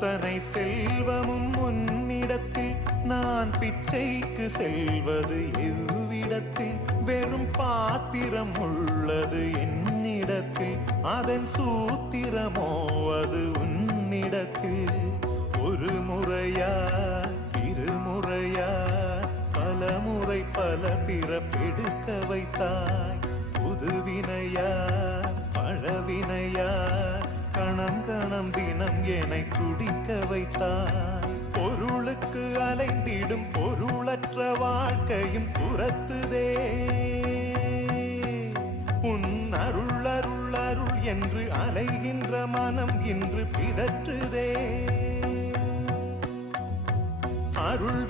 அத்தனை செல்வமும் உன்னிடத்தில் நான் பிச்சைக்கு செல்வது எவ்விடத்தில் வெறும் பாத்திரம் உள்ளது என்னிடத்தில் அதன் சூத்திரமோ அது உன்னிடத்தில் ஒரு முறையா இருமுறையா பல முறை பல பிறப்பெடுக்க வைத்தாய் புதுவினையா பழவினையா கணம் கணம் தினம் என்னை துடிக்க வைத்தாய் பொருளுக்கு அலைந்திடும் பொருளற்ற வாழ்க்கையும் துரத்துதே உன் அருள் அருள் அருள் என்று அலைகின்ற மனம் இன்று பிதற்றுதே அருள்